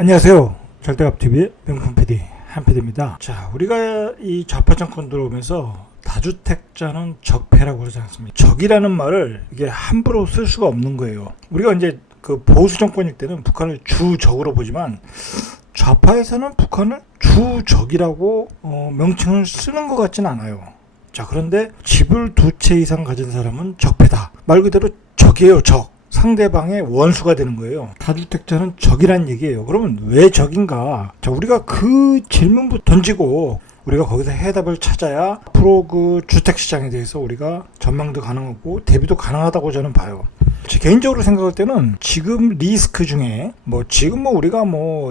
안녕하세요. 절대갑TV의 명품 PD 한PD입니다. 자, 우리가 이 좌파 정권 들어오면서 다주택자는 적폐라고 그러지 않습니까? 적이라는 말을 이게 함부로 쓸 수가 없는 거예요. 우리가 이제 그 보수 정권일 때는 북한을 주적으로 보지만 좌파에서는 북한을 주적이라고 명칭을 쓰는 것 같지는 않아요. 자, 그런데 집을 두 채 이상 가진 사람은 적폐다. 말 그대로 적이에요, 적. 상대방의 원수가 되는 거예요. 다주택자는 적이란 얘기예요. 그러면 왜 적인가? 자, 우리가 그 질문부터 던지고 우리가 거기서 해답을 찾아야 앞으로 그 주택시장에 대해서 우리가 전망도 가능하고 대비도 가능하다고 저는 봐요. 제 개인적으로 생각할 때는 지금 리스크 중에 지금 우리가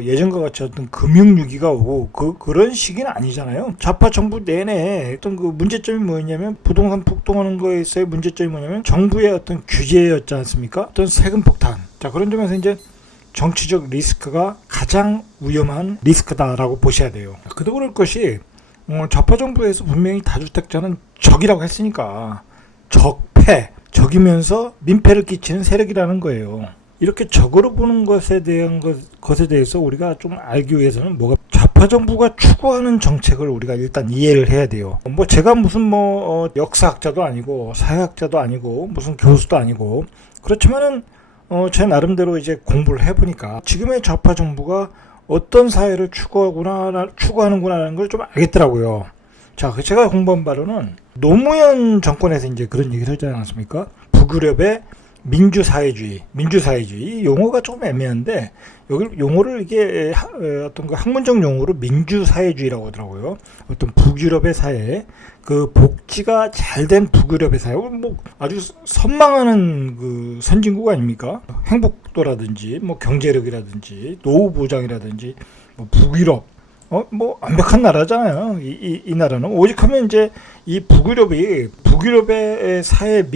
예전과 같이 어떤 금융위기가 오고 그런 시기는 아니잖아요. 좌파 정부 내내 어떤 그 문제점이 뭐였냐면 부동산 폭등하는 거에 있어의 문제점이 뭐냐면 정부의 어떤 규제였지 않습니까? 어떤 세금 폭탄. 자, 그런 점에서 이제 정치적 리스크가 가장 위험한 리스크다라고 보셔야 돼요. 그도 그럴 것이 좌파 정부에서 분명히 다주택자는 적이라고 했으니까 적폐, 적이면서 민폐를 끼치는 세력이라는 거예요. 이렇게 적으로 보는 것에 대해서 우리가 좀 알기 위해서는 좌파 정부가 추구하는 정책을 우리가 일단 이해를 해야 돼요. 제가 무슨 역사학자도 아니고 사회학자도 아니고 무슨 교수도 아니고 그렇지만은 제 나름대로 이제 공부를 해보니까 지금의 좌파 정부가 어떤 사회를 추구하는구나라는 걸 좀 알겠더라고요. 자, 제가 공부한 바로는 노무현 정권에서 이제 그런 얘기를 하지 않았습니까? 북유럽의 민주사회주의 용어가 조금 애매한데 여기 용어를 이게 어떤 그 학문적 용어로 민주사회주의라고 하더라고요. 어떤 북유럽의 사회, 그 복지가 잘된 북유럽의 사회, 아주 선망하는 그 선진국 아닙니까? 행복도라든지 경제력이라든지 노후 보장이라든지 북유럽 완벽한 나라잖아요. 이 나라는 오직하면 이제 이 북유럽의 사회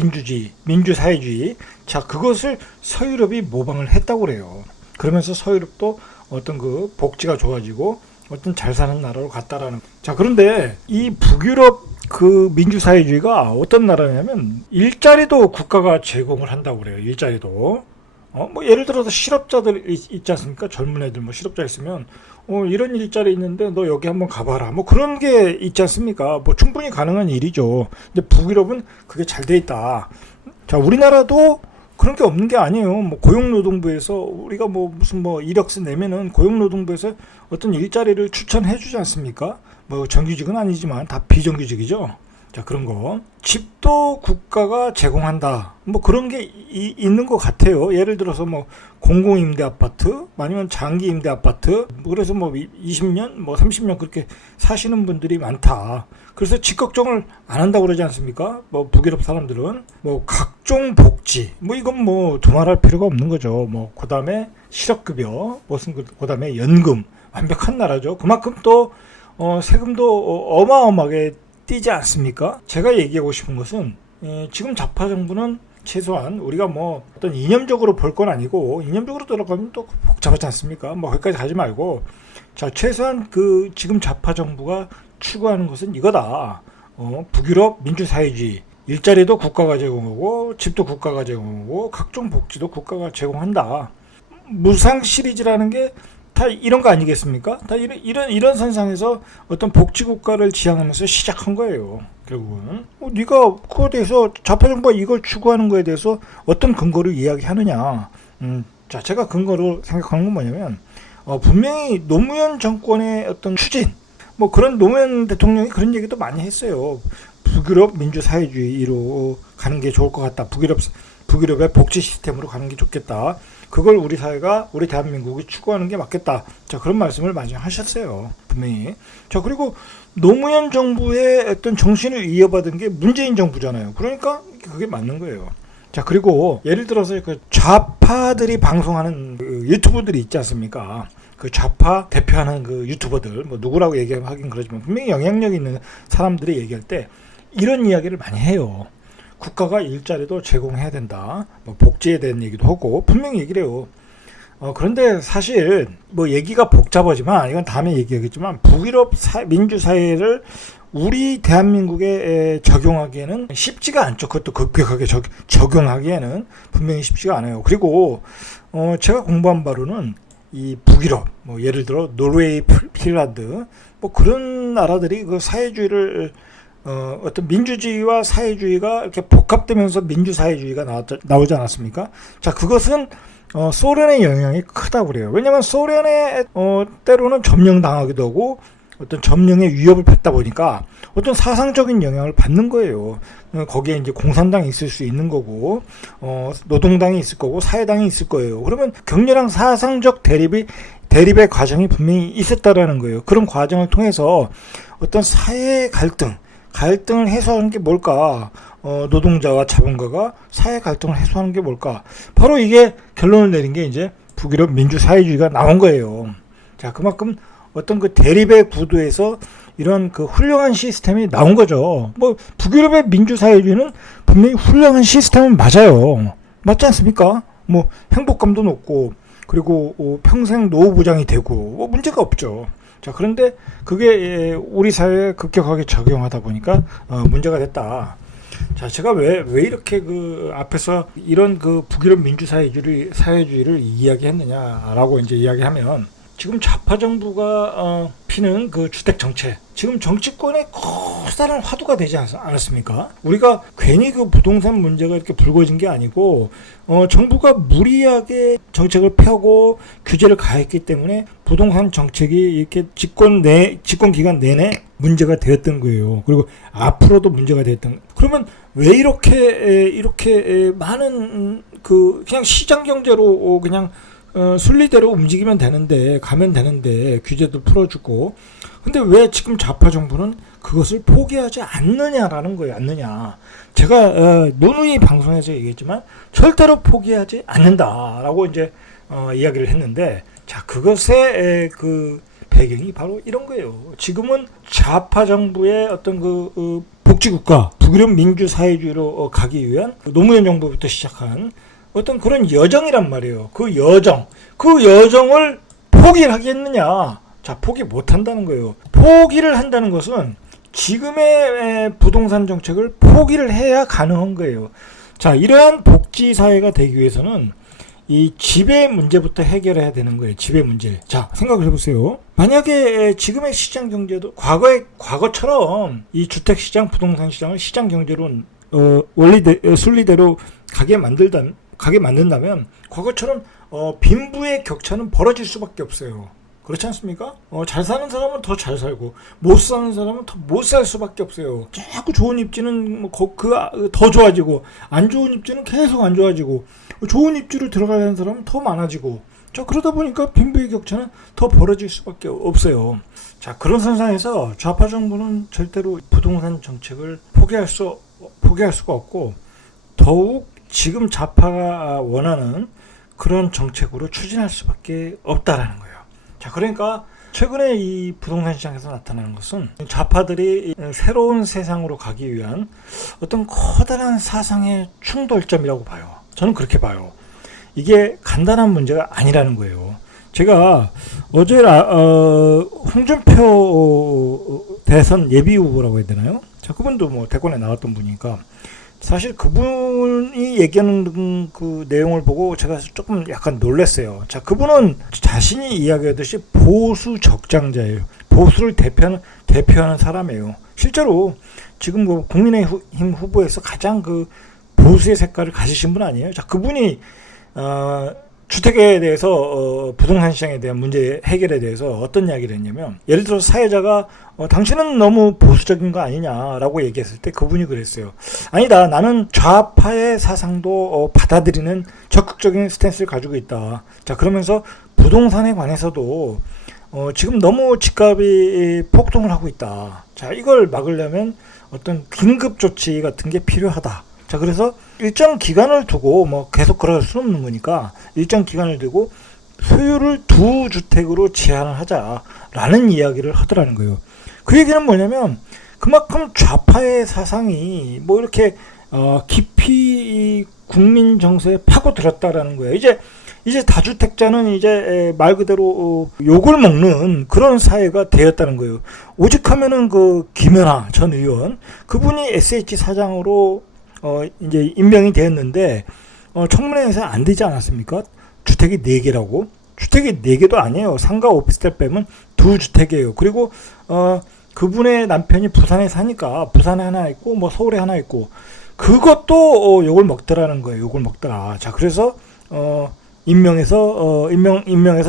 민주사회주의, 자, 그것을 서유럽이 모방을 했다고 그래요. 그러면서 서유럽도 어떤 그 복지가 좋아지고 어떤 잘 사는 나라로 갔다라는. 자, 그런데 이 북유럽 그 민주사회주의가 어떤 나라냐면 일자리도 국가가 제공을 한다고 그래요. 일자리도. 예를 들어서 실업자들 있지 않습니까? 젊은 애들 실업자 있으면 이런 일자리 있는데 너 여기 한번 가봐라. 그런 게 있지 않습니까? 충분히 가능한 일이죠. 근데 북유럽은 그게 잘 돼 있다. 자, 우리나라도 그런 게 없는 게 아니에요. 고용노동부에서 우리가 무슨 이력서 내면은 고용노동부에서 어떤 일자리를 추천해 주지 않습니까? 정규직은 아니지만 다 비정규직이죠. 자, 그런 거. 집도 국가가 제공한다. 그런 게 있는 것 같아요. 예를 들어서 공공임대 아파트, 아니면 장기임대 아파트, 그래서 20년, 30년 그렇게 사시는 분들이 많다. 그래서 집 걱정을 안 한다고 그러지 않습니까? 북유럽 사람들은. 각종 복지, 이건 두말할 필요가 없는 거죠. 그 다음에 실업급여, 그 다음에 연금. 완벽한 나라죠. 그만큼 또, 세금도 어마어마하게 뛰지 않습니까? 제가 얘기하고 싶은 것은 지금 좌파 정부는 최소한 우리가 어떤 이념적으로 볼 건 아니고 이념적으로 들어가면 또 복잡하지 않습니까? 거기까지 가지 말고 자, 최소한 그 지금 좌파 정부가 추구하는 것은 이거다. 북유럽 민주사회주의, 일자리도 국가가 제공하고 집도 국가가 제공하고 각종 복지도 국가가 제공한다. 무상 시리즈라는 게 다 이런 거 아니겠습니까? 다 이런 선상에서 어떤 복지 국가를 지향하면서 시작한 거예요. 결국은 네가 그거에 대해서 좌파 정부가 이걸 추구하는 거에 대해서 어떤 근거를 이야기하느냐. 자, 제가 근거로 생각하는 건 뭐냐면 분명히 노무현 정권의 어떤 추진, 그런 노무현 대통령이 그런 얘기도 많이 했어요. 북유럽 민주사회주의로 가는 게 좋을 것 같다. 북유럽의 복지 시스템으로 가는 게 좋겠다. 그걸 우리 사회가, 우리 대한민국이 추구하는 게 맞겠다. 자, 그런 말씀을 많이 하셨어요. 분명히. 자, 그리고 노무현 정부의 어떤 정신을 이어받은 게 문재인 정부잖아요. 그러니까 그게 맞는 거예요. 자, 그리고 예를 들어서 그 좌파들이 방송하는 그 유튜버들이 있지 않습니까? 그 좌파 대표하는 그 유튜버들, 누구라고 얘기하긴 그러지만 분명히 영향력 있는 사람들이 얘기할 때 이런 이야기를 많이 해요. 국가가 일자리도 제공해야 된다. 복지에 대한 얘기도 하고 분명히 얘기를 해요. 그런데 사실 얘기가 복잡하지만 이건 다음에 얘기하겠지만 북유럽 민주사회를 우리 대한민국에 적용하기에는 쉽지가 않죠. 그것도 급격하게 적용하기에는 분명히 쉽지가 않아요. 그리고 제가 공부한 바로는 이 북유럽, 뭐 예를 들어 노르웨이, 핀란드, 뭐 그런 나라들이 그 사회주의를 어떤 민주주의와 사회주의가 이렇게 복합되면서 민주사회주의가 나오지 않았습니까? 자, 그것은 소련의 영향이 크다고 그래요. 왜냐하면 소련에 때로는 점령당하기도 하고 어떤 점령의 위협을 받다 보니까 어떤 사상적인 영향을 받는 거예요. 거기에 이제 공산당이 있을 수 있는 거고, 노동당이 있을 거고, 사회당이 있을 거예요. 그러면 격렬한 사상적 대립의 과정이 분명히 있었다라는 거예요. 그런 과정을 통해서 어떤 사회 갈등을 해소하는 게 뭘까? 노동자와 자본가가 사회 갈등을 해소하는 게 뭘까? 바로 이게 결론을 내린 게 이제 북유럽 민주사회주의가 나온 거예요. 자, 그만큼 어떤 그 대립의 구도에서 이런 그 훌륭한 시스템이 나온 거죠. 뭐 북유럽의 민주사회주의는 분명히 훌륭한 시스템은 맞아요. 맞지 않습니까? 뭐 행복감도 높고 그리고 평생 노후 보장이 되고 뭐 문제가 없죠. 자, 그런데 그게 우리 사회에 급격하게 적용하다 보니까 문제가 됐다. 자, 제가 왜 이렇게 그 앞에서 이런 그 북유럽 민주사회주의를 이야기했느냐라고 이제 이야기하면, 지금 좌파 정부가 피는 그 주택 정책, 지금 정치권의 커다란 화두가 되지 않았습니까? 우리가 괜히 그 부동산 문제가 이렇게 불거진 게 아니고 정부가 무리하게 정책을 펴고 규제를 가했기 때문에 부동산 정책이 이렇게 집권 기간 내내 문제가 되었던 거예요. 그리고 앞으로도 문제가 되었던. 그러면 왜 이렇게 많은 그 그냥 시장 경제로 그냥 순리대로 움직이면 되는데, 가면 되는데, 규제도 풀어주고. 근데 왜 지금 좌파 정부는 그것을 포기하지 않느냐라는 거예요. 않느냐. 제가 누누이 방송에서 얘기했지만 절대로 포기하지 않는다라고 이제 이야기를 했는데, 자, 그것의 그 배경이 바로 이런 거예요. 지금은 좌파 정부의 어떤 그 복지국가, 북유럽 민주사회주의로 가기 위한 노무현 정부부터 시작한 어떤 그런 여정이란 말이에요. 그 여정을 포기를 하겠느냐? 자, 포기 못 한다는 거예요. 포기를 한다는 것은 지금의 부동산 정책을 포기를 해야 가능한 거예요. 자, 이러한 복지 사회가 되기 위해서는 이 지배 문제부터 해결해야 되는 거예요. 지배 문제. 자, 생각을 해보세요. 만약에 지금의 시장 경제도 과거처럼 이 주택 시장, 부동산 시장을 시장 경제로 순리대로 가게 만든다면 과거처럼 빈부의 격차는 벌어질 수밖에 없어요. 그렇지 않습니까? 잘 사는 사람은 더 잘 살고 못 사는 사람은 더 못 살 수밖에 없어요. 자꾸 좋은 입지는 더 좋아지고 안 좋은 입지는 계속 안 좋아지고 좋은 입지로 들어가는 사람은 더 많아지고, 자, 그러다 보니까 빈부의 격차는 더 벌어질 수밖에 없어요. 자, 그런 선상에서 좌파 정부는 절대로 부동산 정책을 포기할 수가 없고, 더욱 지금 좌파가 원하는 그런 정책으로 추진할 수밖에 없다라는 거예요. 자, 그러니까 최근에 이 부동산 시장에서 나타나는 것은 좌파들이 새로운 세상으로 가기 위한 어떤 커다란 사상의 충돌점이라고 봐요. 저는 그렇게 봐요. 이게 간단한 문제가 아니라는 거예요. 제가 어제 홍준표 대선 예비 후보라고 해야 되나요? 자, 그분도 뭐 대권에 나왔던 분이니까 사실 그분이 얘기하는 그 내용을 보고 제가 조금 약간 놀랐어요. 자, 그분은 자신이 이야기하듯이 보수 적장자예요. 보수를 대표하는 사람이에요. 실제로 지금 그 국민의힘 후보에서 가장 그 보수의 색깔을 가지신 분 아니에요. 자, 그분이 주택에 대해서 부동산 시장에 대한 문제 해결에 대해서 어떤 이야기를 했냐면, 예를 들어서 사회자가 당신은 너무 보수적인 거 아니냐라고 얘기했을 때 그분이 그랬어요. 아니다, 나는 좌파의 사상도 받아들이는 적극적인 스탠스를 가지고 있다. 자, 그러면서 부동산에 관해서도 지금 너무 집값이 폭등을 하고 있다. 자, 이걸 막으려면 어떤 긴급 조치 같은 게 필요하다. 자, 그래서 일정 기간을 두고 뭐 계속 그럴 수는 없는 거니까 일정 기간을 두고 소유를 2주택으로 제한을 하자라는 이야기를 하더라는 거예요. 그 얘기는 뭐냐면 그만큼 좌파의 사상이 뭐 이렇게 깊이 국민 정서에 파고들었다라는 거예요. 이제 다주택자는 이제 말 그대로 욕을 먹는 그런 사회가 되었다는 거예요. 오직하면은 그 김연아 전 의원, 그분이 SH 사장으로 이제 임명이 되었는데 청문회에서 안 되지 않았습니까? 주택이 4개라고. 주택이 4개도 아니에요. 상가 오피스텔 빼면 2주택이에요. 그리고 그분의 남편이 부산에 사니까 부산에 하나 있고 뭐 서울에 하나 있고 그것도 욕을 먹더라는 거예요. 욕을 먹더라. 자, 그래서 임명해서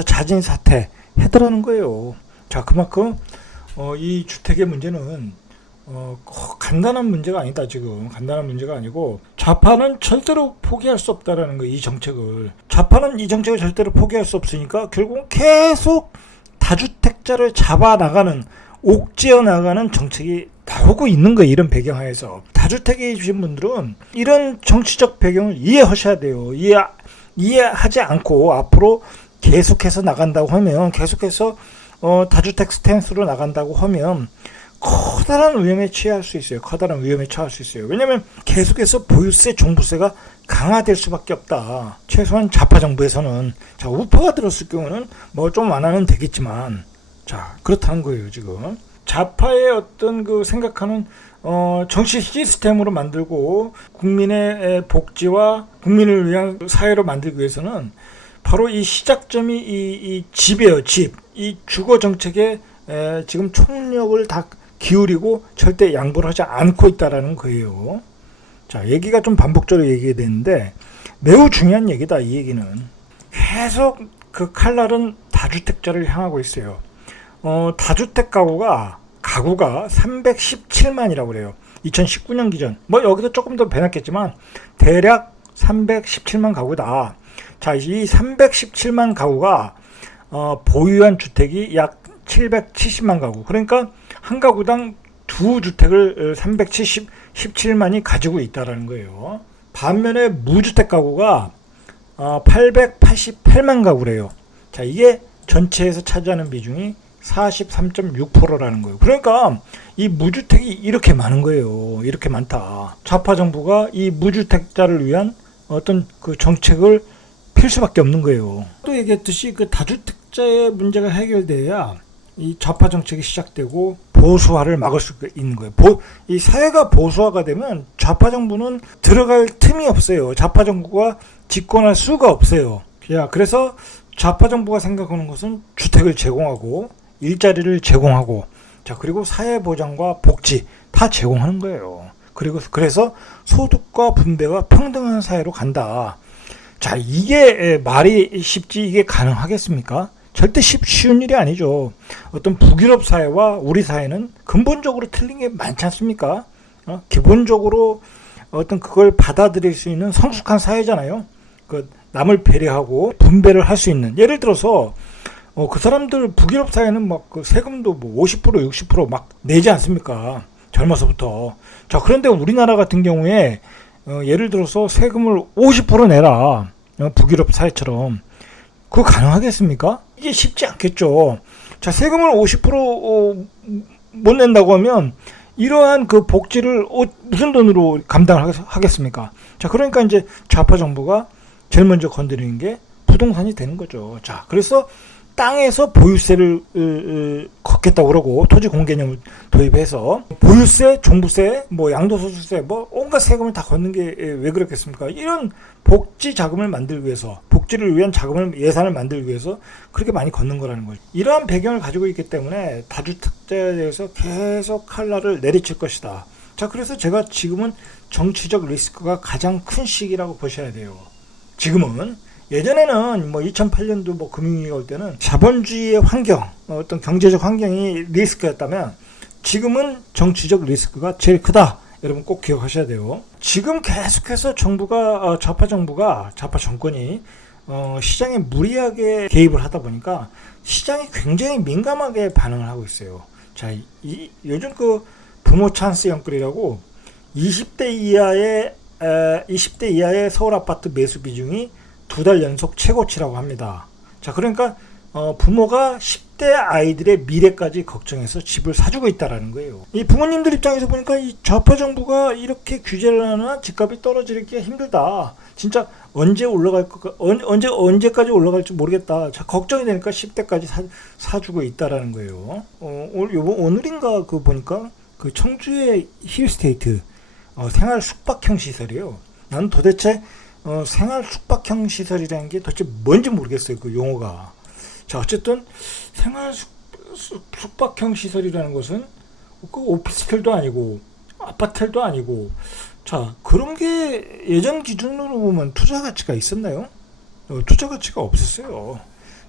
자진 사퇴 해더라는 거예요. 자, 그만큼 이 주택의 문제는 간단한 문제가 아니다. 지금 간단한 문제가 아니고 좌파는 절대로 포기할 수 없다라는 거예요. 이 정책을 좌파는 이 정책을 절대로 포기할 수 없으니까 결국은 계속 다주택자를 잡아나가는 옥죄어 나가는 정책이 나오고 있는 거예요. 이런 배경하에서 다주택에 주신 분들은 이런 정치적 배경을 이해하셔야 돼요. 이해하지 않고 앞으로 계속해서 나간다고 하면 계속해서 다주택 스탠스로 나간다고 하면 커다란 위험에 취할 수 있어요. 커다란 위험에 처할 수 있어요. 왜냐하면 계속해서 보유세, 종부세가 강화될 수밖에 없다. 최소한 좌파 정부에서는 자, 우파가 들었을 경우는 뭐 좀 완화는 되겠지만 자, 그렇다는 거예요. 지금 좌파의 어떤 그 생각하는 정치 시스템으로 만들고 국민의 복지와 국민을 위한 사회로 만들기 위해서는 바로 이 시작점이 이 집이에요. 집. 이 주거 정책에 지금 총력을 다 기울이고 절대 양보를 하지 않고 있다라는 거예요. 자, 얘기가 좀 반복적으로 얘기되는데 매우 중요한 얘기다. 이 얘기는 계속 그 칼날은 다주택자를 향하고 있어요. 다주택 가구가 317만이라고 그래요. 2019년 기준. 뭐 여기도 조금 더 변했겠지만 대략 317만 가구다. 자, 이 317만 가구가 보유한 주택이 약 770만 가구. 그러니까 한 가구당 2주택을 317만이 가지고 있다라는 거예요. 반면에 무주택 가구가 888만 가구래요. 자, 이게 전체에서 차지하는 비중이 43.6%라는 거예요. 그러니까 이 무주택이 이렇게 많은 거예요. 이렇게 많다. 좌파 정부가 이 무주택자를 위한 어떤 그 정책을 필 수밖에 없는 거예요. 또 얘기했듯이 그 다주택자의 문제가 해결돼야 이 좌파 정책이 시작되고 보수화를 막을 수 있는 거예요. 이 사회가 보수화가 되면 좌파 정부는 들어갈 틈이 없어요. 좌파 정부가 집권할 수가 없어요. 그래서 좌파 정부가 생각하는 것은 주택을 제공하고 일자리를 제공하고 자, 그리고 사회 보장과 복지 다 제공하는 거예요. 그래서 소득과 분배가 평등한 사회로 간다. 자, 이게 말이 쉽지 이게 가능하겠습니까? 절대 쉬운 일이 아니죠. 어떤 북유럽 사회와 우리 사회는 근본적으로 틀린 게 많지 않습니까? 기본적으로 어떤 그걸 받아들일 수 있는 성숙한 사회잖아요. 그 남을 배려하고 분배를 할 수 있는. 예를 들어서 그 사람들 북유럽 사회는 막 그 세금도 뭐 50% 60% 막 내지 않습니까? 젊어서부터. 자, 그런데 우리나라 같은 경우에 예를 들어서 세금을 50% 내라. 북유럽 사회처럼. 그거 가능하겠습니까? 이게 쉽지 않겠죠. 자, 세금을 50% 못 낸다고 하면 이러한 그 복지를 무슨 돈으로 감당하겠습니까? 자, 그러니까 이제 좌파 정부가 제일 먼저 건드리는 게 부동산이 되는 거죠. 자, 그래서 땅에서 보유세를 걷겠다고 그러고 토지 공개념을 도입해서 보유세, 종부세, 뭐 양도소득세, 뭐 온갖 세금을 다 걷는 게 왜 그렇겠습니까? 이런 복지 자금을 만들기 위해서, 복지를 위한 예산을 만들기 위해서 그렇게 많이 걷는 거라는 거죠. 이러한 배경을 가지고 있기 때문에 다주택자에 대해서 계속 칼날을 내리칠 것이다. 자, 그래서 제가 지금은 정치적 리스크가 가장 큰 시기라고 보셔야 돼요. 지금은. 예전에는 뭐 2008년도 뭐 금융위기가 올 때는 자본주의의 환경, 어떤 경제적 환경이 리스크였다면 지금은 정치적 리스크가 제일 크다. 여러분 꼭 기억하셔야 돼요. 지금 계속해서 좌파 정권이 시장에 무리하게 개입을 하다 보니까 시장이 굉장히 민감하게 반응을 하고 있어요. 자, 요즘 그 부모 찬스 연끌이라고 20대 이하의 서울 아파트 매수 비중이 2달 연속 최고치라고 합니다. 자, 그러니까 부모가 10대 아이들의 미래까지 걱정해서 집을 사주고 있다라는 거예요. 이 부모님들 입장에서 보니까 이 좌파 정부가 이렇게 규제를 하나 집값이 떨어지기 힘들다. 진짜 언제까지 올라갈지 모르겠다. 자, 걱정이 되니까 10대까지 사주고 있다라는 거예요. 오늘인가 그 보니까 그 청주의 힐스테이트 생활 숙박형 시설이에요. 나는 도대체 생활 숙박형 시설이라는 게 도대체 뭔지 모르겠어요. 그 용어가. 자, 어쨌든 생활 숙박형 시설이라는 것은 그 오피스텔도 아니고 아파트도 아니고, 자, 그런 게 예전 기준으로 보면 투자 가치가 있었나요? 투자 가치가 없었어요.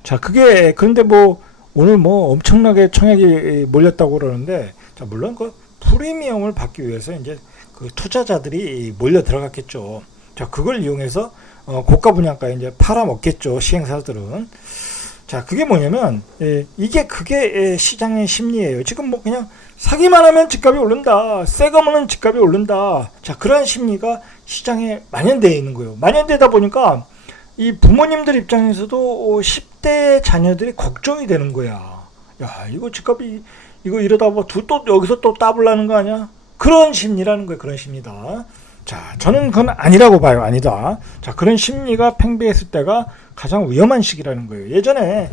자, 그게 그런데 뭐 오늘 뭐 엄청나게 청약이 몰렸다고 그러는데, 자, 물론 그 프리미엄을 받기 위해서 이제 그 투자자들이 몰려 들어갔겠죠. 자, 그걸 이용해서 고가 분양가에 이제 팔아먹겠죠, 시행사들은. 자, 그게 뭐냐면, 그게 시장의 심리예요. 지금 뭐 그냥 사기만 하면 집값이 오른다, 새거 먹는 집값이 오른다. 자, 그런 심리가 시장에 만연되어 있는 거예요. 만연되다 보니까 이 부모님들 입장에서도 10대 자녀들이 걱정이 되는 거야. 야, 이거 집값이 이거 이러다 뭐 또 여기서 또 따블라는 거 아니야? 그런 심리라는 거예요. 그런 심리다. 자, 저는 그건 아니라고 봐요. 아니다. 자, 그런 심리가 팽배했을 때가 가장 위험한 시기라는 거예요. 예전에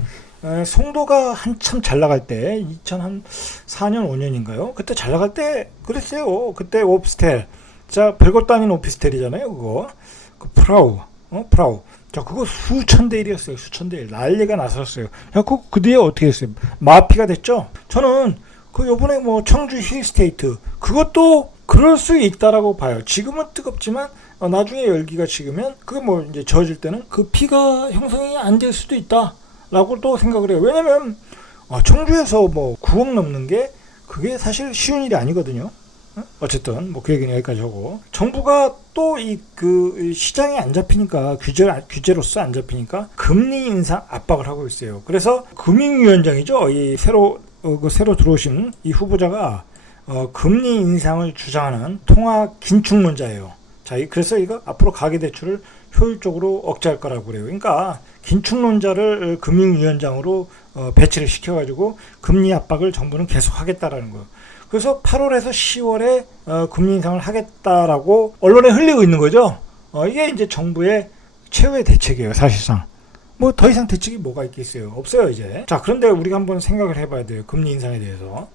송도가 한참 잘 나갈 때 2004년 5년인가요? 그때 잘 나갈 때 그랬어요. 그때 오피스텔, 자, 별것도 아닌 오피스텔이잖아요. 그거 그 프라우. 자, 그거 수천 대 1이었어요. 수천 대 1. 난리가 났었어요. 야, 그 뒤에 어떻게 됐어요? 마피가 됐죠. 저는 그 요번에 뭐 청주 힐스테이트, 그것도 그럴 수 있다라고 봐요. 지금은 뜨겁지만 나중에 열기가 식으면 그거 뭐 이제 젖을 때는 그 피가 형성이 안 될 수도 있다라고 또 생각을 해요. 왜냐면 청주에서 뭐 9억 넘는 게 그게 사실 쉬운 일이 아니거든요. 어쨌든 뭐 그 얘기는 여기까지 하고, 정부가 또 그 시장에 안 잡히니까, 규제로서 안 잡히니까 금리 인상 압박을 하고 있어요. 그래서 금융위원장이죠, 이 새로 들어오신 이 후보자가 금리 인상을 주장하는 통화 긴축론자예요. 자, 그래서 이거 앞으로 가계대출을 효율적으로 억제할 거라고 그래요. 그러니까 긴축론자를 금융위원장으로 배치를 시켜가지고 금리 압박을 정부는 계속 하겠다라는 거예요. 그래서 8월에서 10월에 금리 인상을 하겠다라고 언론에 흘리고 있는 거죠. 이게 이제 정부의 최후의 대책이에요, 사실상. 뭐 더 이상 대책이 뭐가 있겠어요? 없어요, 이제. 자, 그런데 우리가 한번 생각을 해봐야 돼요, 금리 인상에 대해서.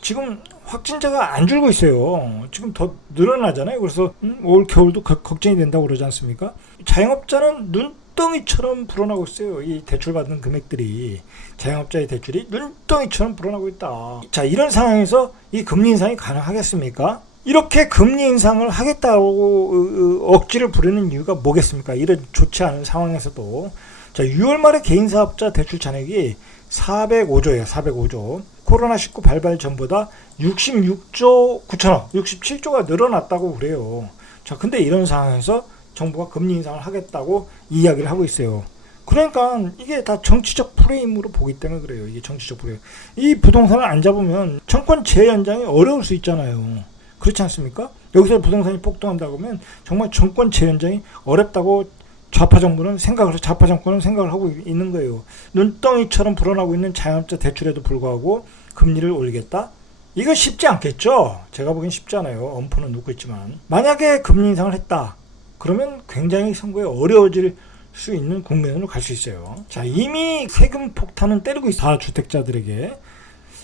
지금 확진자가 안 줄고 있어요. 지금 더 늘어나잖아요. 그래서 올 겨울도 걱정이 된다고 그러지 않습니까? 자영업자는 눈덩이처럼 불어나고 있어요. 이 대출받는 금액들이, 자영업자의 대출이 눈덩이처럼 불어나고 있다. 자, 이런 상황에서 이 금리 인상이 가능하겠습니까? 이렇게 금리 인상을 하겠다고 억지를 부리는 이유가 뭐겠습니까? 이런 좋지 않은 상황에서도. 자, 6월 말에 개인사업자 대출 잔액이 405조예요. 405조. 코로나19 발발 전보다 66조 9천억, 67조가 늘어났다고 그래요. 자, 근데 이런 상황에서 정부가 금리 인상을 하겠다고 이야기를 하고 있어요. 그러니까 이게 다 정치적 프레임으로 보기 때문에 그래요. 이게 정치적 프레임. 이 부동산을 안 잡으면 정권 재연장이 어려울 수 있잖아요. 그렇지 않습니까? 여기서 부동산이 폭등한다고 하면 정말 정권 재연장이 어렵다고 좌파 정권은 생각을 하고 있는 거예요. 눈덩이처럼 불어나고 있는 자영업자 대출에도 불구하고 금리를 올리겠다? 이거 쉽지 않겠죠? 제가 보기엔 쉽지 않아요. 엄포는 놓고 있지만. 만약에 금리 인상을 했다, 그러면 굉장히 선거에 어려워질 수 있는 국면으로 갈 수 있어요. 자, 이미 세금 폭탄은 때리고 있어, 다주택자들에게.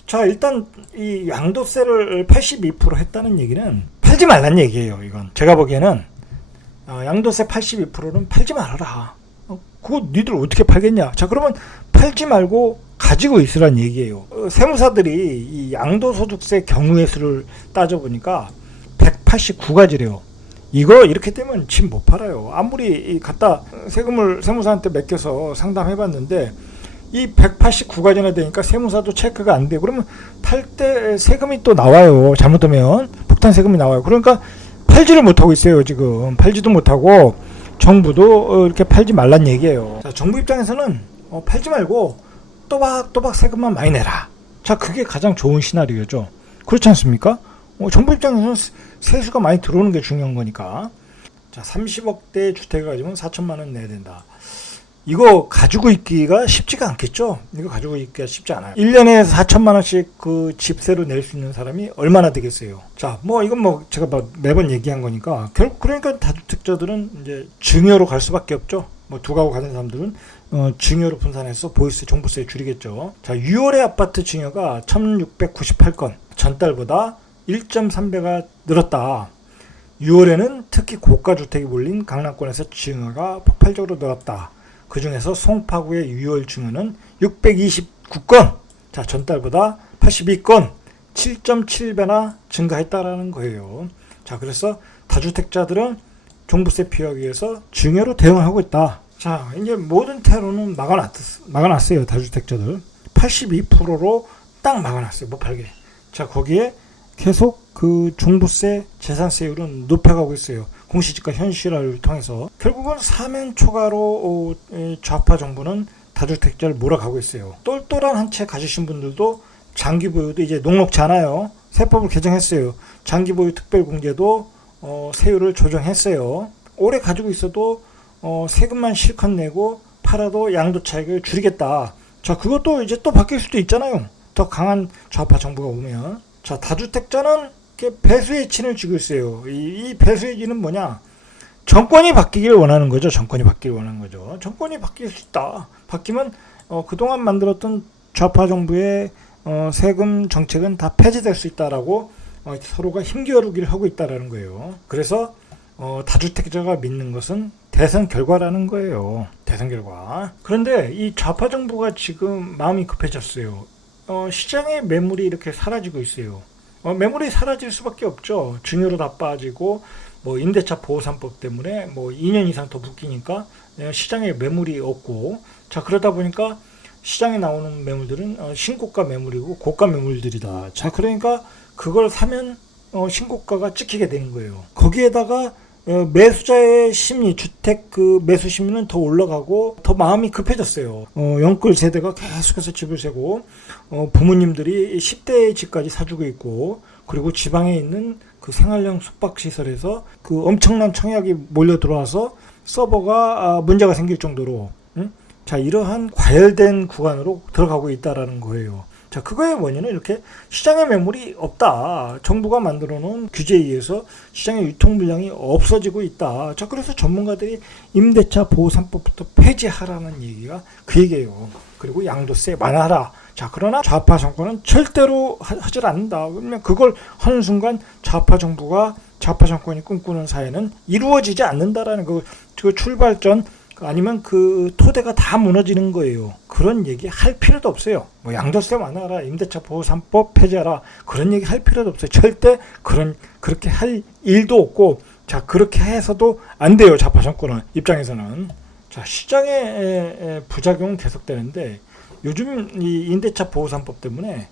자, 일단 이 양도세를 82% 했다는 얘기는 팔지 말란 얘기예요. 이건 제가 보기에는 양도세 82%는 팔지 말아라. 그거 니들 어떻게 팔겠냐? 자, 그러면 팔지 말고 가지고 있으란 얘기예요. 세무사들이 이 양도소득세 경우의 수를 따져보니까 189가지래요. 이거 이렇게 되면 집 못 팔아요. 아무리 갖다 세금을 세무사한테 맡겨서 상담해봤는데 이 189가지나 되니까 세무사도 체크가 안 돼. 그러면 팔 때 세금이 또 나와요. 잘못하면 폭탄 세금이 나와요. 그러니까 팔지를 못하고 있어요. 지금 팔지도 못하고 정부도 이렇게 팔지 말란 얘기예요. 자, 정부 입장에서는 팔지 말고 또박또박 세금만 많이 내라. 자, 그게 가장 좋은 시나리오죠. 그렇지 않습니까? 정부 입장에서는 세수가 많이 들어오는 게 중요한 거니까. 자, 30억대 주택을 가지면 4천만 원 내야 된다. 이거 가지고 있기가 쉽지가 않겠죠? 이거 가지고 있기가 쉽지 않아요. 1년에 4천만 원씩 그 집세로 낼 수 있는 사람이 얼마나 되겠어요? 자, 뭐 이건 뭐 제가 매번 얘기한 거니까, 결국 그러니까 다주택자들은 이제 증여로 갈 수밖에 없죠. 뭐 두 가구 가진 사람들은 증여로 분산해서 보유세, 종부세 줄이겠죠. 자, 6월에 아파트 증여가 1698건, 전달보다 1.3배가 늘었다. 6월에는 특히 고가 주택이 몰린 강남권에서 증여가 폭발적으로 늘었다. 그 중에서 송파구의 유혈 증언은 629건, 자, 전달보다 82건, 7.7배나 증가했다라는 거예요. 자, 그래서 다주택자들은 종부세 피하기 위해서 증여로 대응하고 있다. 자, 이제 모든 테러는 막아놨어요. 다주택자들 82%로 딱 막아놨어요. 못 팔게. 자, 거기에 계속 그 종부세, 재산세율은 높여가고 있어요. 공시지가 현실화를 통해서 결국은 사면 초과로 좌파 정부는 다주택자를 몰아가고 있어요. 똘똘한 한 채 가지신 분들도 장기 보유도 이제 녹록지 않아요. 세법을 개정했어요. 장기 보유 특별공제도 세율을 조정했어요. 오래 가지고 있어도 세금만 실컷 내고 팔아도 양도 차익을 줄이겠다. 자, 그것도 이제 또 바뀔 수도 있잖아요. 더 강한 좌파 정부가 오면. 자, 다주택자는 배수의 진을 쥐고 있어요. 이 배수의 진은 뭐냐? 정권이 바뀌길 원하는 거죠. 정권이 바뀌길 원하는 거죠. 정권이 바뀔 수 있다. 바뀌면 그동안 만들었던 좌파 정부의 세금 정책은 다 폐지될 수 있다라고 서로가 힘겨루기를 하고 있다라는 거예요. 그래서 다주택자가 믿는 것은 대선 결과라는 거예요. 대선 결과. 그런데 이 좌파 정부가 지금 마음이 급해졌어요. 시장의 매물이 이렇게 사라지고 있어요. 매물이 사라질 수밖에 없죠. 증여로 다 빠지고 뭐 임대차 보호 3법 때문에 뭐 2년 이상 더 묶이니까 시장에 매물이 없고, 자, 그러다 보니까 시장에 나오는 매물들은 신고가 매물이고 고가 매물들이다. 자, 그러니까 그걸 사면 신고가가 찍히게 되는 거예요. 거기에다가 매수자의 심리, 주택 그 매수 심리는 더 올라가고 더 마음이 급해졌어요. 영끌 세대가 계속해서 집을 세고 부모님들이 10대 집까지 사주고 있고, 그리고 지방에 있는 그 생활형 숙박시설에서 그 엄청난 청약이 몰려 들어와서 서버가 문제가 생길 정도로, 자, 이러한 과열된 구간으로 들어가고 있다라는 거예요. 자, 그거의 원인은 이렇게 시장의 매물이 없다. 정부가 만들어 놓은 규제에 의해서 시장의 유통 물량이 없어지고 있다. 자, 그래서 전문가들이 임대차 보호 3법부터 폐지하라는 얘기가 그 얘기예요. 그리고 양도세 완화하라. 자, 그러나 좌파 정권은 절대로 하질 않는다. 그러면 그걸 하는 순간 좌파 정권이 꿈꾸는 사회는 이루어지지 않는다라는 그 출발점, 아니면 그 토대가 다 무너지는 거예요. 그런 얘기 할 필요도 없어요. 뭐 양도세 완화하라, 임대차 보호 3법 폐지하라, 그런 얘기 할 필요도 없어요. 절대 그렇게 할 일도 없고, 자, 그렇게 해서도 안 돼요. 좌파 정권 입장에서는. 자, 시장의 부작용은 계속되는데, 요즘 이 임대차 보호 3법 때문에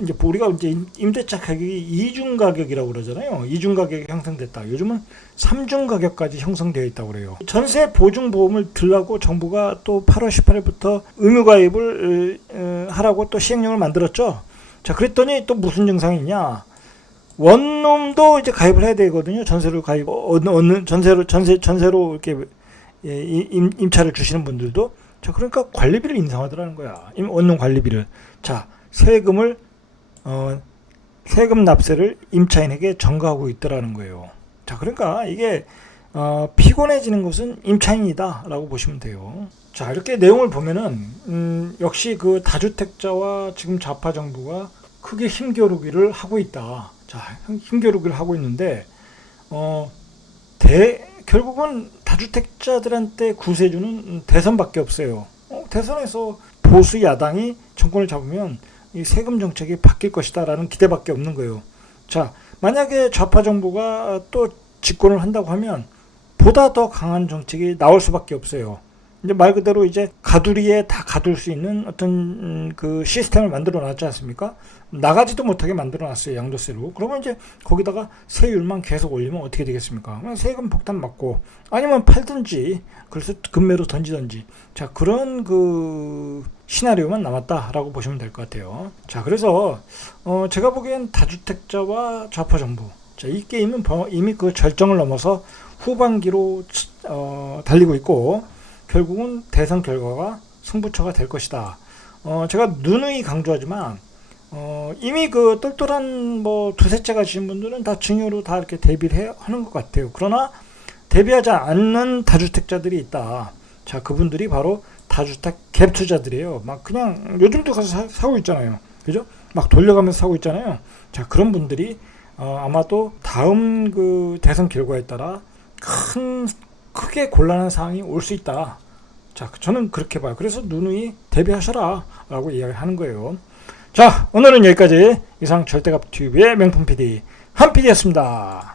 이제 우리가 이제 임대차 가격이 이중 가격이라고 그러잖아요. 이중 가격이 형성됐다. 요즘은 3중 가격까지 형성되어 있다고 그래요. 전세 보증 보험을 들라고 정부가 또 8월 18일부터 의무 가입을 하라고 또 시행령을 만들었죠. 자, 그랬더니 또 무슨 증상이 있냐? 원룸도 이제 가입을 해야 되거든요. 전세로 가입, 전세로 이렇게 임차를 주시는 분들도. 자, 그러니까 관리비를 인상하더라는 거야. 원룸 관리비를. 자, 세금 납세를 임차인에게 전가하고 있더라는 거예요. 자, 그러니까 이게 피곤해지는 것은 임차인이다라고 보시면 돼요. 자, 이렇게 내용을 보면은 역시 그 다주택자와 지금 좌파 정부가 크게 힘겨루기를 하고 있다. 자, 힘겨루기를 하고 있는데 결국은 다주택자들한테 구세주는 대선밖에 없어요. 대선에서 보수 야당이 정권을 잡으면 이 세금 정책이 바뀔 것이다라는 기대밖에 없는 거예요. 자, 만약에 좌파 정부가 또 집권을 한다고 하면 보다 더 강한 정책이 나올 수밖에 없어요. 이제 말 그대로 이제 가두리에 다 가둘 수 있는 어떤 그 시스템을 만들어 놨지 않습니까? 나가지도 못하게 만들어 놨어요. 양도세로. 그러면 이제 거기다가 세율만 계속 올리면 어떻게 되겠습니까? 그냥 세금 폭탄 맞고, 아니면 팔든지, 그래서 금매로 던지든지. 자, 그런 그 시나리오만 남았다라고 보시면 될 것 같아요. 자, 그래서 제가 보기엔 다주택자와 좌파 정부, 자, 이 게임은 이미 그 절정을 넘어서 후반기로 달리고 있고, 결국은 대선 결과가 승부처가 될 것이다. 제가 누누이 강조하지만 이미 그 똘똘한 뭐 두세째 가신 분들은 다 증여로 다 이렇게 대비를 하는 것 같아요. 그러나 대비하지 않는 다주택자들이 있다. 자, 그분들이 바로 다주택 갭 투자들이에요. 막 그냥 요즘도 가서 사고 있잖아요. 그죠? 막 돌려가면서 사고 있잖아요. 자, 그런 분들이 아마도 다음 그 대선 결과에 따라 크게 곤란한 상황이 올 수 있다. 자, 저는 그렇게 봐요. 그래서 누누이 대비하셔라 라고 이야기하는 거예요. 자, 오늘은 여기까지. 이상 절대값 튜브의 명품 PD 한 PD였습니다.